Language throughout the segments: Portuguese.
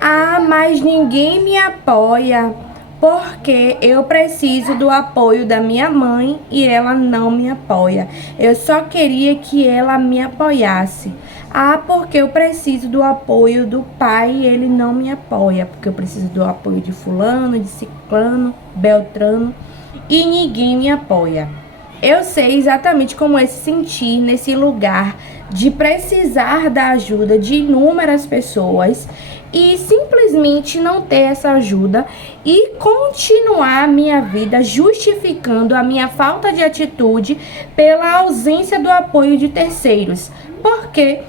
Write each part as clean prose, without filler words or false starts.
Ah, mas ninguém me apoia porque eu preciso do apoio da minha mãe e ela não me apoia. Eu só queria que ela me apoiasse. Ah, porque eu preciso do apoio do pai e ele não me apoia. Porque eu preciso do apoio de fulano, de ciclano, beltrano e ninguém me apoia. Eu sei exatamente como é se sentir nesse lugar de precisar da ajuda de inúmeras pessoas e simplesmente não ter essa ajuda e continuar a minha vida justificando a minha falta de atitude pela ausência do apoio de terceiros. Porque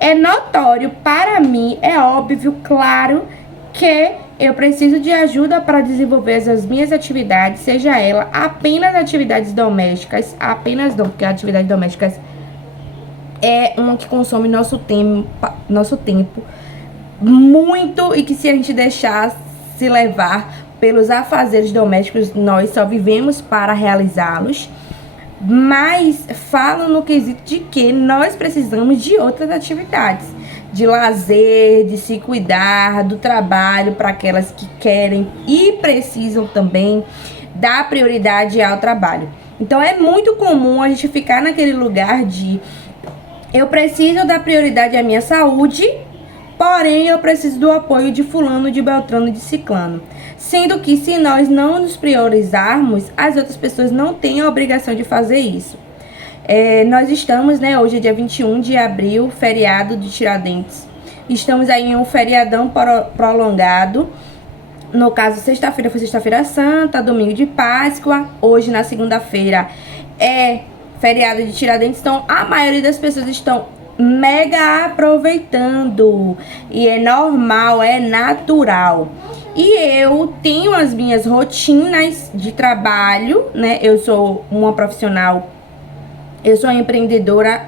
é notório para mim, é óbvio, claro, que eu preciso de ajuda para desenvolver as minhas atividades, seja ela apenas atividades domésticas, apenas não, porque atividades domésticas é uma que consome nosso tempo muito e que se a gente deixar se levar pelos afazeres domésticos, nós só vivemos para realizá-los. Mas falo no quesito de que nós precisamos de outras atividades, de lazer, de se cuidar, do trabalho para aquelas que querem e precisam também dar prioridade ao trabalho. Então é muito comum a gente ficar naquele lugar de eu preciso dar prioridade à minha saúde, porém eu preciso do apoio de fulano, de beltrano, de ciclano. Sendo que se nós não nos priorizarmos, as outras pessoas não têm a obrigação de fazer isso. Nós estamos, né, hoje é dia 21 de abril, feriado de Tiradentes. Estamos aí em um feriadão prolongado. No caso, sexta-feira foi sexta-feira santa, domingo de Páscoa. Hoje, na segunda-feira, é feriado de Tiradentes. Então, a maioria das pessoas estão mega aproveitando. E é normal, é natural. E eu tenho as minhas rotinas de trabalho, né? Eu sou uma profissional, eu sou uma empreendedora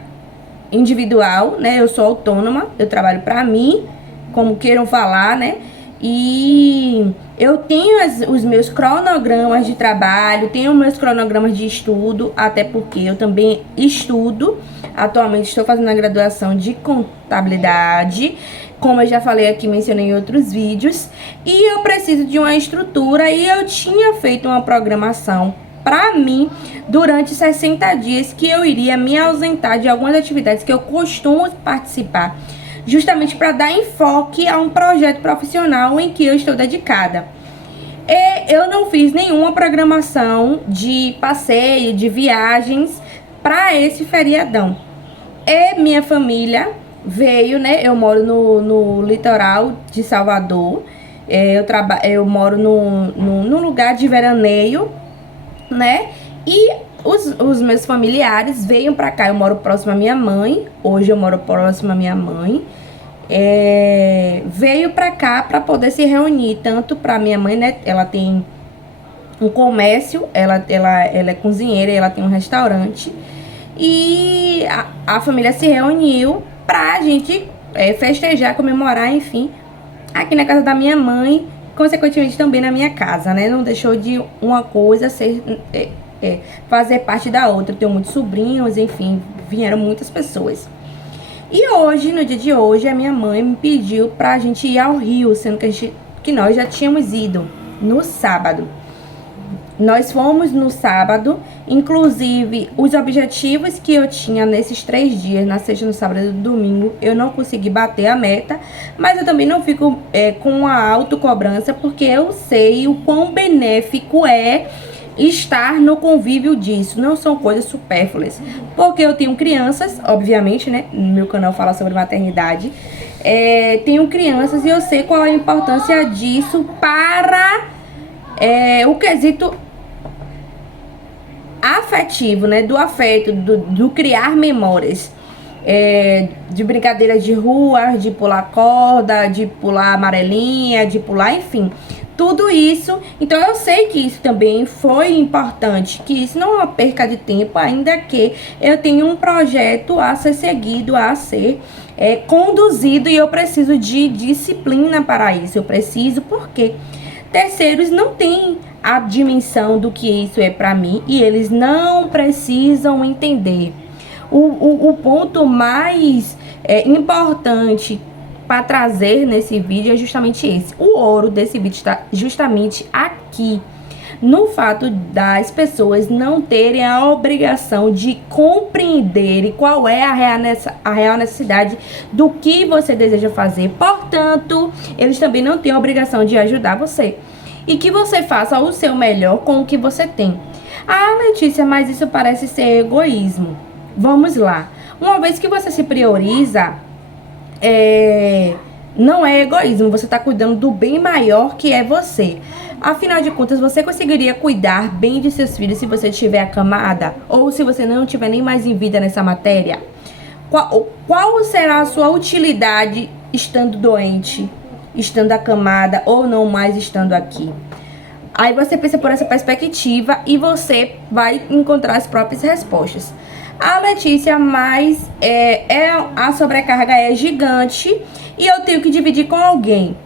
individual, né? Eu sou autônoma, eu trabalho pra mim, como queiram falar, né? E eu tenho os meus cronogramas de trabalho, tenho meus cronogramas de estudo, até porque eu também estudo. Atualmente estou fazendo a graduação de contabilidade, como eu já falei aqui, mencionei em outros vídeos. E eu preciso de uma estrutura e eu tinha feito uma programação para mim durante 60 dias que eu iria me ausentar de algumas atividades que eu costumo participar, justamente para dar enfoque a um projeto profissional em que eu estou dedicada. E eu não fiz nenhuma programação de passeio, de viagens para esse feriadão. E minha família veio, né? Eu moro no litoral de Salvador. Eu moro num lugar de veraneio, né? E os meus familiares veio pra cá. Eu moro próximo à minha mãe. Hoje eu moro próximo à minha mãe. Veio pra cá pra poder se reunir. Tanto pra minha mãe, né? Ela tem um comércio, ela é cozinheira, ela tem um restaurante. E a família se reuniu pra gente festejar, comemorar, enfim, aqui na casa da minha mãe, consequentemente também na minha casa, né? Não deixou de uma coisa ser fazer parte da outra. Eu tenho muitos sobrinhos, enfim, vieram muitas pessoas. E hoje, no dia de hoje, a minha mãe me pediu pra gente ir ao Rio, sendo que nós já tínhamos ido no sábado. Nós fomos no sábado, inclusive os objetivos que eu tinha nesses 3 dias, na sexta, no sábado e no domingo, eu não consegui bater a meta, mas eu também não fico com a autocobrança, porque eu sei o quão benéfico é estar no convívio disso, não são coisas supérfluas, porque eu tenho crianças, obviamente, né, no meu canal fala sobre maternidade, tenho crianças e eu sei qual é a importância disso para o quesito afetivo, né? Do afeto, do criar memórias. De brincadeiras de rua, de pular corda, de pular amarelinha, de pular, enfim. Tudo isso. Então eu sei que isso também foi importante, que isso não é uma perca de tempo, ainda que eu tenha um projeto a ser seguido, a ser conduzido, e eu preciso de disciplina para isso. Eu preciso, porque terceiros não têm a dimensão do que isso é para mim e eles não precisam entender. O ponto mais importante para trazer nesse vídeo é justamente esse. O ouro desse vídeo está justamente aqui, no fato das pessoas não terem a obrigação de compreenderem qual é a real necessidade do que você deseja fazer. Portanto, eles também não têm a obrigação de ajudar você. E que você faça o seu melhor com o que você tem. Ah, Letícia, mas isso parece ser egoísmo. Vamos lá. Uma vez que você se prioriza, não é egoísmo. Você está cuidando do bem maior que é você. Afinal de contas, você conseguiria cuidar bem de seus filhos se você estiver acamada? Ou se você não estiver nem mais em vida nessa matéria? Qual será a sua utilidade estando doente, estando acamada ou não mais estando aqui? Aí você pensa por essa perspectiva e você vai encontrar as próprias respostas. Ah, Letícia, mas a sobrecarga é gigante e eu tenho que dividir com alguém.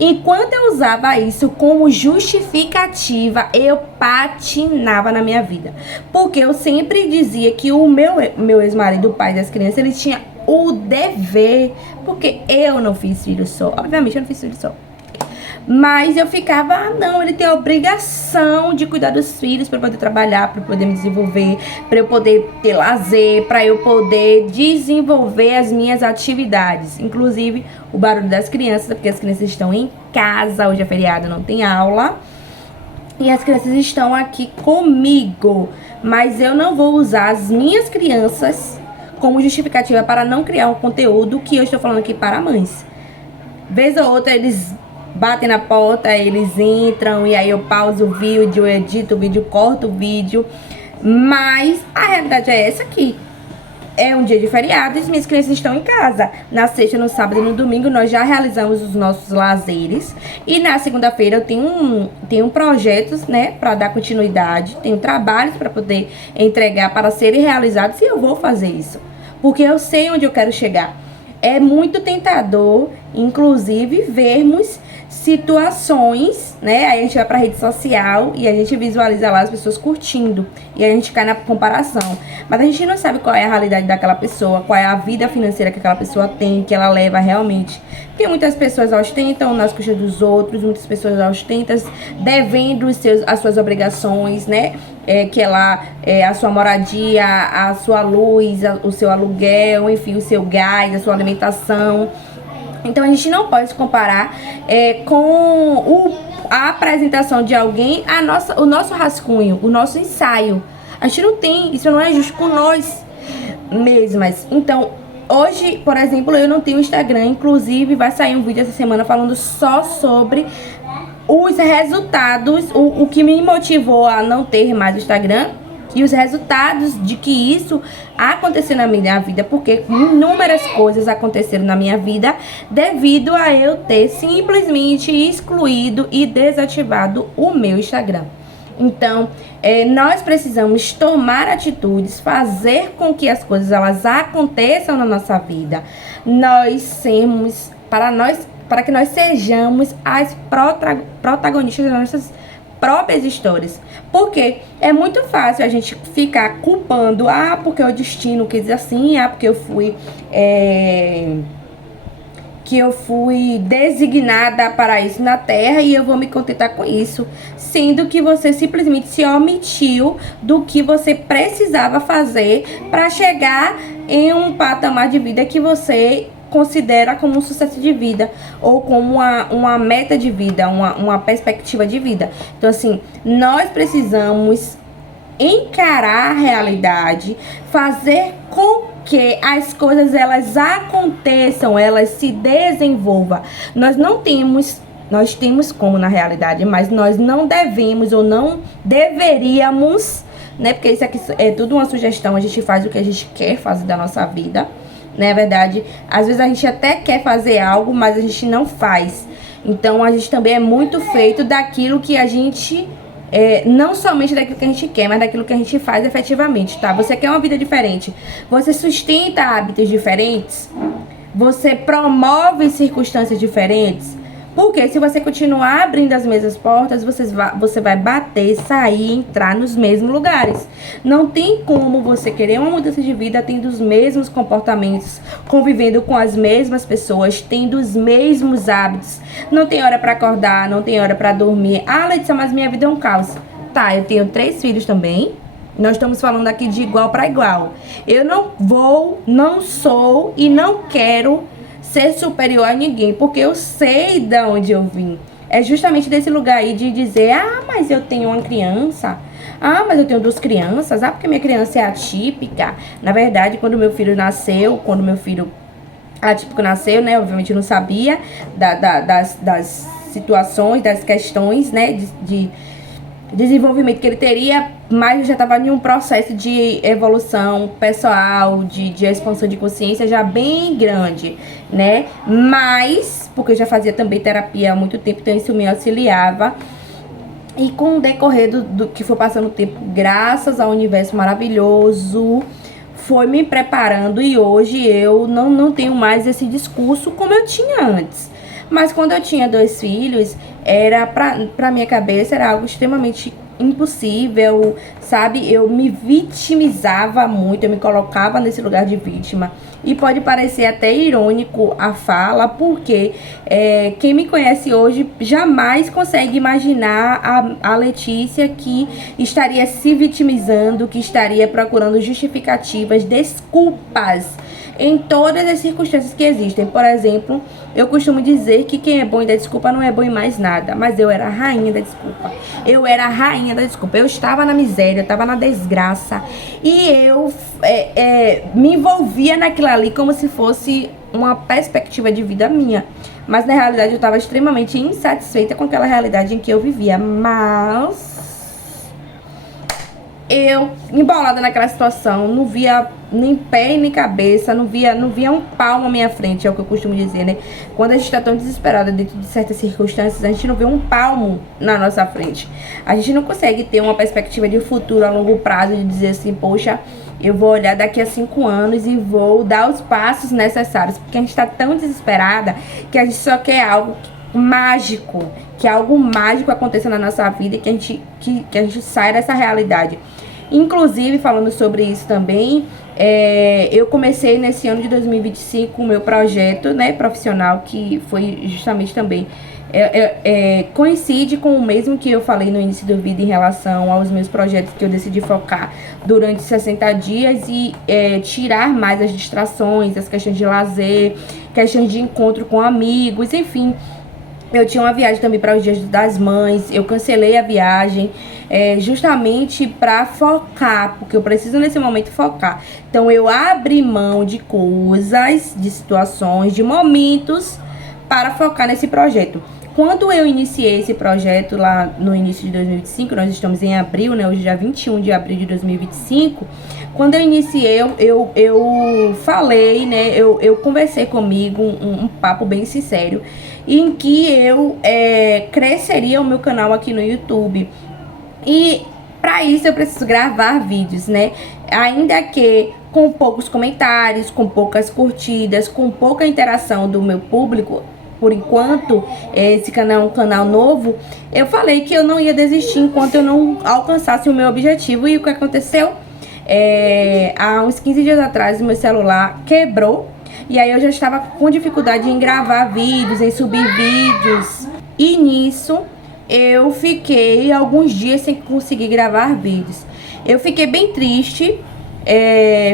Enquanto eu usava isso como justificativa, eu patinava na minha vida. Porque eu sempre dizia que o meu ex-marido, o pai das crianças, ele tinha o dever. Porque eu não fiz filho só. Obviamente eu não fiz filho só. Mas eu ficava, não, ele tem a obrigação de cuidar dos filhos para eu poder trabalhar, para eu poder me desenvolver, para eu poder ter lazer, para eu poder desenvolver as minhas atividades. Inclusive o barulho das crianças, porque as crianças estão em casa, hoje é feriado, não tem aula. E as crianças estão aqui comigo. Mas eu não vou usar as minhas crianças como justificativa para não criar um conteúdo que eu estou falando aqui para mães. Vez ou outra eles batem na porta, eles entram e aí eu pauso o vídeo, eu edito o vídeo, corto o vídeo. Mas a realidade é essa aqui. É um dia de feriado e as minhas crianças estão em casa. Na sexta, no sábado e no domingo nós já realizamos os nossos lazeres. E na segunda-feira eu tenho projetos, né, para dar continuidade. Tenho trabalhos para poder entregar, para serem realizados, e eu vou fazer isso. Porque eu sei onde eu quero chegar. É muito tentador, inclusive, vermos situações, né? Aí a gente vai pra rede social e a gente visualiza lá as pessoas curtindo. E a gente cai na comparação. Mas a gente não sabe qual é a realidade daquela pessoa, qual é a vida financeira que aquela pessoa tem, que ela leva realmente. Porque muitas pessoas ostentam nas custas dos outros, muitas pessoas ostentam devendo as suas obrigações, né? A sua moradia, a sua luz, o seu aluguel, enfim, o seu gás, a sua alimentação. Então a gente não pode se comparar com a apresentação de alguém, o nosso rascunho, o nosso ensaio. A gente não tem, isso não é justo com nós mesmas. Então, hoje, por exemplo, eu não tenho Instagram, inclusive vai sair um vídeo essa semana falando só sobre os resultados, o que me motivou a não ter mais o Instagram e os resultados de que isso aconteceu na minha vida, porque inúmeras coisas aconteceram na minha vida devido a eu ter simplesmente excluído e desativado o meu Instagram. Então, nós precisamos tomar atitudes, fazer com que as coisas elas aconteçam na nossa vida. Para que nós sejamos as protagonistas das nossas próprias histórias. Porque é muito fácil a gente ficar culpando, porque o destino quis assim, porque eu fui designada para isso na Terra e eu vou me contentar com isso, sendo que você simplesmente se omitiu do que você precisava fazer para chegar em um patamar de vida que você considera como um sucesso de vida ou como uma meta de vida, uma perspectiva de vida. Então, assim, nós precisamos encarar a realidade, fazer com que as coisas elas aconteçam, elas se desenvolvam. Nós temos como na realidade, mas nós não devemos ou não deveríamos, né? Porque isso aqui é tudo uma sugestão, a gente faz o que a gente quer fazer da nossa vida. Na verdade, às vezes a gente até quer fazer algo, mas a gente não faz. Então, a gente também é muito feito daquilo que a gente... não somente daquilo que a gente quer, mas daquilo que a gente faz efetivamente, tá? Você quer uma vida diferente, você sustenta hábitos diferentes, você promove circunstâncias diferentes, Porque se você continuar abrindo as mesmas portas, você vai bater, sair, entrar nos mesmos lugares. Não tem como você querer uma mudança de vida tendo os mesmos comportamentos, convivendo com as mesmas pessoas, tendo os mesmos hábitos. Não tem hora pra acordar, não tem hora pra dormir. Ah, Letícia, mas minha vida é um caos. Tá, eu tenho 3 filhos também. Nós estamos falando aqui de igual para igual. Eu não sou e não quero ser superior a ninguém, porque eu sei de onde eu vim. É justamente desse lugar aí de dizer, ah, mas eu tenho uma criança, ah, mas eu tenho 2 crianças, ah, porque minha criança é atípica. Na verdade, quando meu filho atípico nasceu, né, obviamente eu não sabia das situações, das questões, né, de desenvolvimento que ele teria, mas eu já estava em um processo de evolução pessoal, de expansão de consciência já bem grande, né? Mas, porque eu já fazia também terapia há muito tempo, então isso me auxiliava. E com o decorrer do que foi passando o tempo, graças ao universo maravilhoso, foi me preparando e hoje eu não tenho mais esse discurso como eu tinha antes. Mas quando eu tinha 2 filhos, era pra minha cabeça era algo extremamente impossível, sabe? Eu me vitimizava muito, eu me colocava nesse lugar de vítima. E pode parecer até irônico a fala, porque quem me conhece hoje jamais consegue imaginar a Letícia que estaria se vitimizando, que estaria procurando justificativas, desculpas em todas as circunstâncias que existem. Por exemplo, eu costumo dizer que quem é bom em dar desculpa não é bom em mais nada. Mas eu era a rainha da desculpa. Eu era a rainha da desculpa. Eu estava na miséria, eu estava na desgraça. E eu me envolvia naquilo ali como se fosse uma perspectiva de vida minha. Mas na realidade eu estava extremamente insatisfeita com aquela realidade em que eu vivia. Mas eu, embolada naquela situação, não via nem pé nem cabeça, não via um palmo à minha frente, é o que eu costumo dizer, né? Quando a gente tá tão desesperada dentro de certas circunstâncias, a gente não vê um palmo na nossa frente. A gente não consegue ter uma perspectiva de futuro a longo prazo, de dizer assim, poxa, eu vou olhar daqui a 5 anos e vou dar os passos necessários, porque a gente tá tão desesperada que a gente só quer algo mágico, que algo mágico aconteça na nossa vida e que a gente saia dessa realidade. Inclusive, falando sobre isso também, eu comecei nesse ano de 2025 o meu projeto, né, profissional, que foi justamente também, coincide com o mesmo que eu falei no início do vídeo em relação aos meus projetos que eu decidi focar durante 60 dias e tirar mais as distrações, as questões de lazer, questões de encontro com amigos, enfim. Eu tinha uma viagem também para os Dias das Mães, eu cancelei a viagem justamente para focar, porque eu preciso nesse momento focar. Então eu abri mão de coisas, de situações, de momentos para focar nesse projeto. Quando eu iniciei esse projeto lá no início de 2025, nós estamos em abril, né? Hoje é dia 21 de abril de 2025. Quando eu iniciei, eu falei, né? Eu conversei comigo, um papo bem sincero, em que eu cresceria o meu canal aqui no YouTube. E para isso eu preciso gravar vídeos, né? Ainda que com poucos comentários, com poucas curtidas, com pouca interação do meu público, por enquanto, esse canal é um canal novo, eu falei que eu não ia desistir enquanto eu não alcançasse o meu objetivo. E o que aconteceu? Há uns 15 dias atrás, o meu celular quebrou. E aí eu já estava com dificuldade em gravar vídeos, em subir vídeos. E nisso eu fiquei alguns dias sem conseguir gravar vídeos. Eu fiquei bem triste,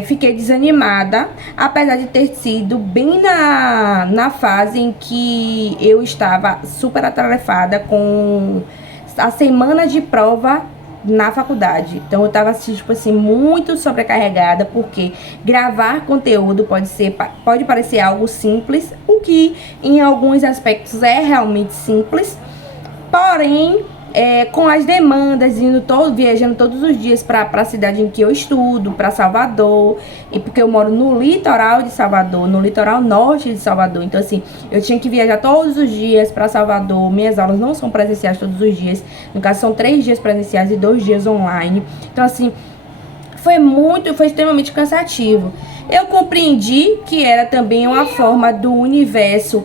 fiquei desanimada, apesar de ter sido bem na fase em que eu estava super atarefada com a semana de prova na faculdade. Então eu tava tipo assim, muito sobrecarregada, porque gravar conteúdo pode parecer algo simples, o que em alguns aspectos é realmente simples, porém com as demandas, viajando todos os dias para a cidade em que eu estudo, para Salvador, e porque eu moro no litoral de Salvador, no litoral norte de Salvador. Então assim, eu tinha que viajar todos os dias para Salvador. Minhas aulas não são presenciais todos os dias, no caso são 3 dias presenciais e 2 dias online. Então assim, foi extremamente cansativo. Eu compreendi que era também uma forma do universo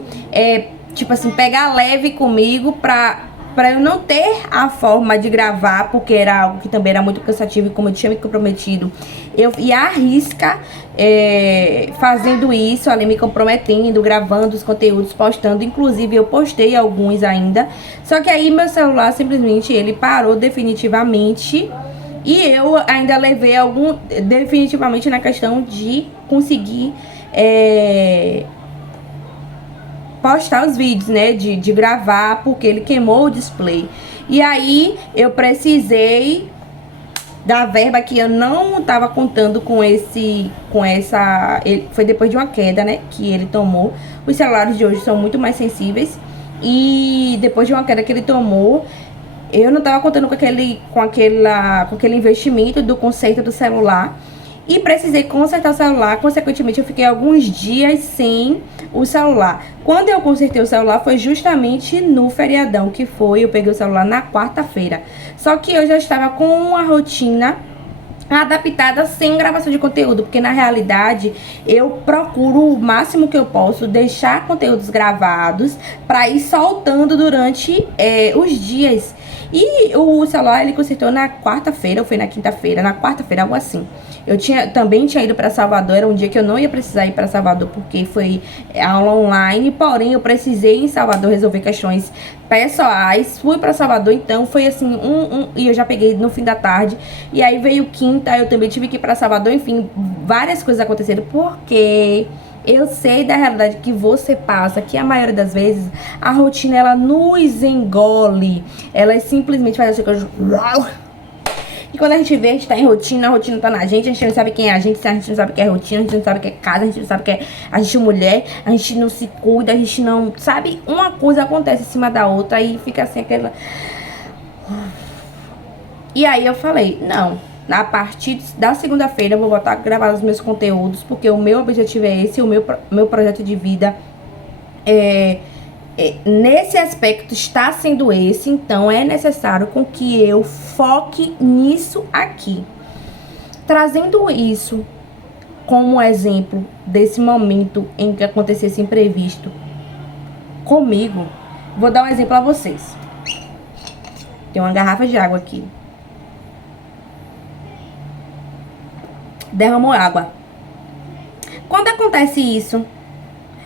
tipo assim, pegar leve comigo pra eu não ter a forma de gravar, porque era algo que também era muito cansativo, e como eu tinha me comprometido, eu ia à risca fazendo isso, ali me comprometendo, gravando os conteúdos, postando. Inclusive eu postei alguns ainda, só que aí meu celular simplesmente ele parou definitivamente. E eu ainda levei definitivamente na questão de conseguir postar os vídeos, né, de gravar, porque ele queimou o display. E aí eu precisei da verba que eu não tava contando foi depois de uma queda, né, que ele tomou. Os celulares de hoje são muito mais sensíveis, e depois de uma queda que ele tomou, eu não tava contando com aquele investimento do conserto do celular. E precisei consertar o celular. Consequentemente, eu fiquei alguns dias sem o celular. Quando eu consertei o celular, foi justamente no feriadão, eu peguei o celular na quarta-feira. Só que eu já estava com uma rotina adaptada sem gravação de conteúdo, porque na realidade eu procuro o máximo que eu posso deixar conteúdos gravados para ir soltando durante os dias. E o celular ele consertou na quarta-feira, ou foi na quinta-feira, na quarta-feira, algo assim. Eu também tinha ido para Salvador, era um dia que eu não ia precisar ir para Salvador, porque foi aula online, porém eu precisei em Salvador resolver questões pessoais. Fui para Salvador, então foi assim, e eu já peguei no fim da tarde, e aí veio quinta, eu também tive que ir para Salvador, enfim, várias coisas aconteceram, porque eu sei da realidade que você passa, que a maioria das vezes a rotina ela nos engole, ela simplesmente faz assim, e quando a gente vê, a gente tá em rotina, a rotina tá na gente, a gente não sabe quem é a gente não sabe o que é rotina, a gente não sabe o que é casa, a gente não sabe o que é a gente mulher, a gente não se cuida, a gente não sabe, uma coisa acontece em cima da outra e fica assim aquela. E aí eu falei, não, a partir da segunda-feira eu vou voltar a gravar os meus conteúdos, porque o meu objetivo é esse, o meu projeto de vida nesse aspecto está sendo esse, então é necessário com que eu foque nisso aqui. Trazendo isso como exemplo desse momento em que aconteceu esse imprevisto comigo, vou dar um exemplo a vocês. Tem uma garrafa de água aqui. Derramou água. Quando acontece isso,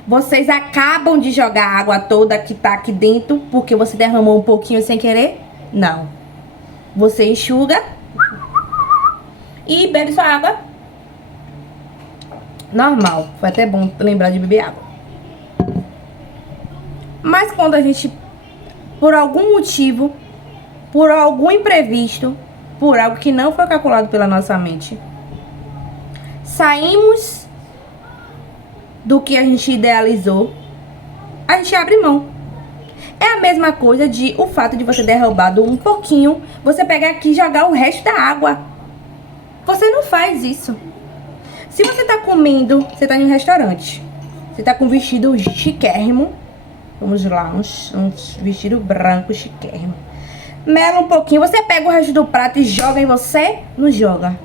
vocês acabam de jogar a água toda que tá aqui dentro porque você derramou um pouquinho sem querer? Não. Você enxuga e bebe sua água normal. Foi até bom lembrar de beber água. Mas quando a gente, por algum motivo, por algum imprevisto, por algo que não foi calculado pela nossa mente, saímos do que a gente idealizou, a gente abre mão. É a mesma coisa de o fato de você ter roubado um pouquinho, você pegar aqui e jogar o resto da água. Você não faz isso. Se você tá comendo, você tá em um restaurante, você tá com um vestido chiquérrimo, vamos lá, um vestido branco chiquérrimo, mela um pouquinho, você pega o resto do prato e joga em você? Não joga.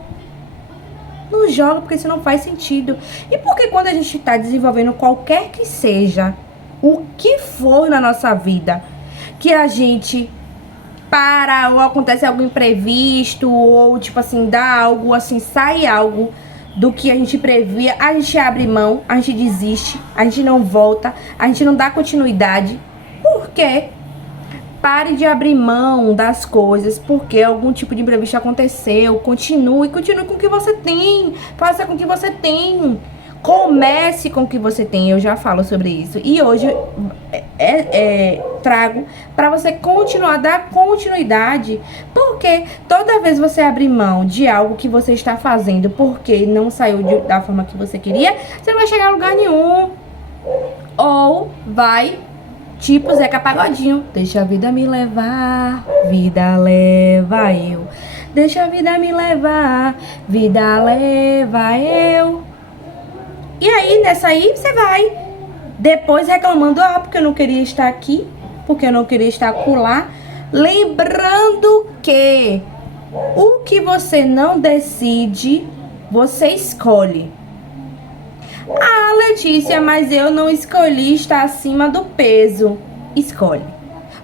Não joga, porque isso não faz sentido. E porque quando a gente tá desenvolvendo qualquer que seja, o que for na nossa vida, que a gente para, ou acontece algo imprevisto, ou tipo assim, dá algo assim, sai algo do que a gente previa, a gente abre mão, a gente desiste, a gente não volta, a gente não dá continuidade. Por quê? Pare de abrir mão das coisas porque algum tipo de imprevisto aconteceu. Continue com o que você tem. Faça com o que você tem. Comece com o que você tem. Eu já falo sobre isso. E hoje trago para você continuar, dar continuidade. Porque toda vez você abrir mão de algo que você está fazendo porque não saiu da forma que você queria, você não vai chegar a lugar nenhum. Ou vai... tipo Zeca Pagodinho, deixa a vida me levar, vida leva eu. Deixa a vida me levar, vida leva eu. E aí, nessa aí, você vai depois reclamando, porque eu não queria estar aqui, porque eu não queria estar acolá. Lembrando que o que você não decide, você escolhe. Ah, Letícia, mas eu não escolhi estar acima do peso. Escolhe.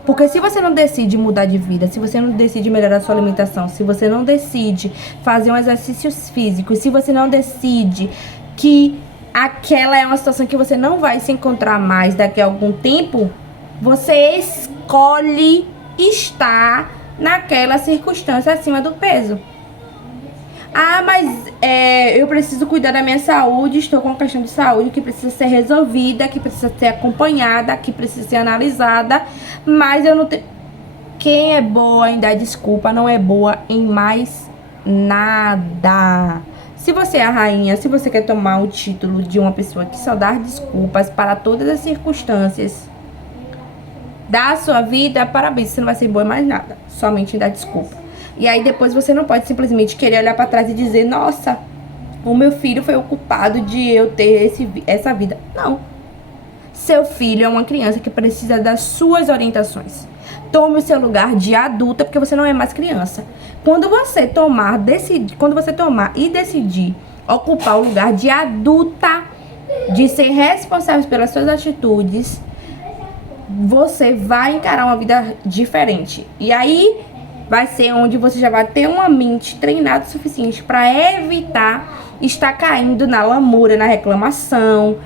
Porque se você não decide mudar de vida, se você não decide melhorar sua alimentação, se você não decide fazer um exercício físico, se você não decide que aquela é uma situação que você não vai se encontrar mais daqui a algum tempo, você escolhe estar naquela circunstância acima do peso. Ah, mas eu preciso cuidar da minha saúde, estou com uma questão de saúde que precisa ser resolvida, que precisa ser acompanhada, que precisa ser analisada, mas eu não tenho... Quem é boa em dar desculpa não é boa em mais nada. Se você é a rainha, se você quer tomar o título de uma pessoa que só dá desculpas para todas as circunstâncias da sua vida, parabéns, você não vai ser boa em mais nada, somente em dar desculpa. E aí depois você não pode simplesmente querer olhar pra trás e dizer, nossa, o meu filho foi o culpado de eu ter essa vida. Não. Seu filho é uma criança que precisa das suas orientações. Tome o seu lugar de adulta, porque você não é mais criança. Quando você tomar e decidir ocupar o lugar de adulta, de ser responsável pelas suas atitudes, você vai encarar uma vida diferente. E aí vai ser onde você já vai ter uma mente treinada o suficiente para evitar estar caindo na lamúria, na reclamação,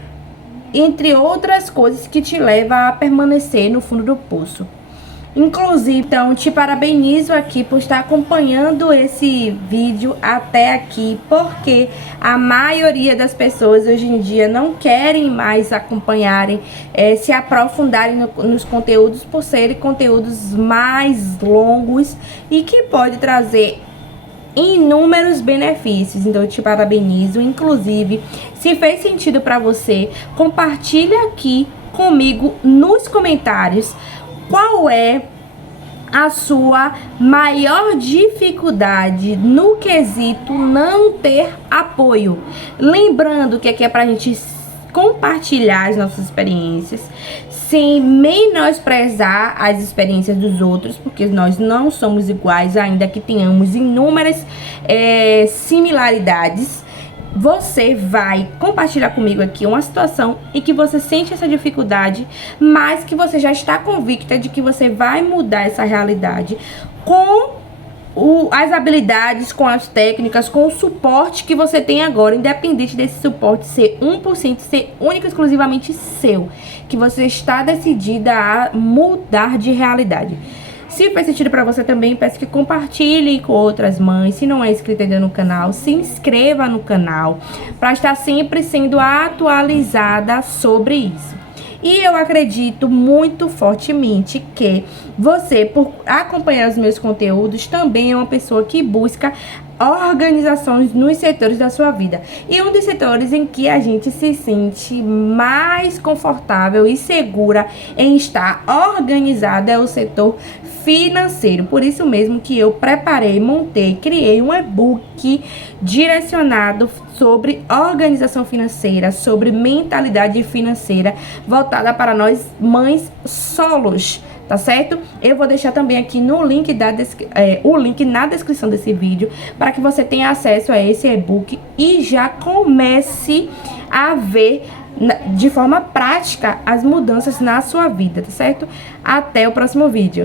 entre outras coisas que te levam a permanecer no fundo do poço. Inclusive, então, te parabenizo aqui por estar acompanhando esse vídeo até aqui, porque a maioria das pessoas hoje em dia não querem mais acompanharem, se aprofundarem nos conteúdos, por serem conteúdos mais longos e que pode trazer inúmeros benefícios. Então eu te parabenizo. Inclusive, se fez sentido para você, compartilha aqui comigo nos comentários qual é a sua maior dificuldade no quesito não ter apoio. Lembrando que aqui é pra gente compartilhar as nossas experiências, sem menosprezar as experiências dos outros, porque nós não somos iguais, ainda que tenhamos inúmeras similaridades. Você vai compartilhar comigo aqui uma situação em que você sente essa dificuldade, mas que você já está convicta de que você vai mudar essa realidade com as habilidades, com as técnicas, com o suporte que você tem agora, independente desse suporte ser 1%, ser único e exclusivamente seu, que você está decidida a mudar de realidade. Se faz sentido para você também, peço que compartilhe com outras mães. Se não é inscrito ainda no canal, se inscreva no canal para estar sempre sendo atualizada sobre isso. E eu acredito muito fortemente que você, por acompanhar os meus conteúdos, também é uma pessoa que busca organizações nos setores da sua vida. E um dos setores em que a gente se sente mais confortável e segura em estar organizada é o setor financeiro. Por isso mesmo que eu preparei, montei, criei um e-book direcionado sobre organização financeira, sobre mentalidade financeira, voltada para nós mães solos, tá certo? Eu vou deixar também aqui no link o link na descrição desse vídeo, para que você tenha acesso a esse e-book e já comece a ver de forma prática as mudanças na sua vida, tá certo? Até o próximo vídeo.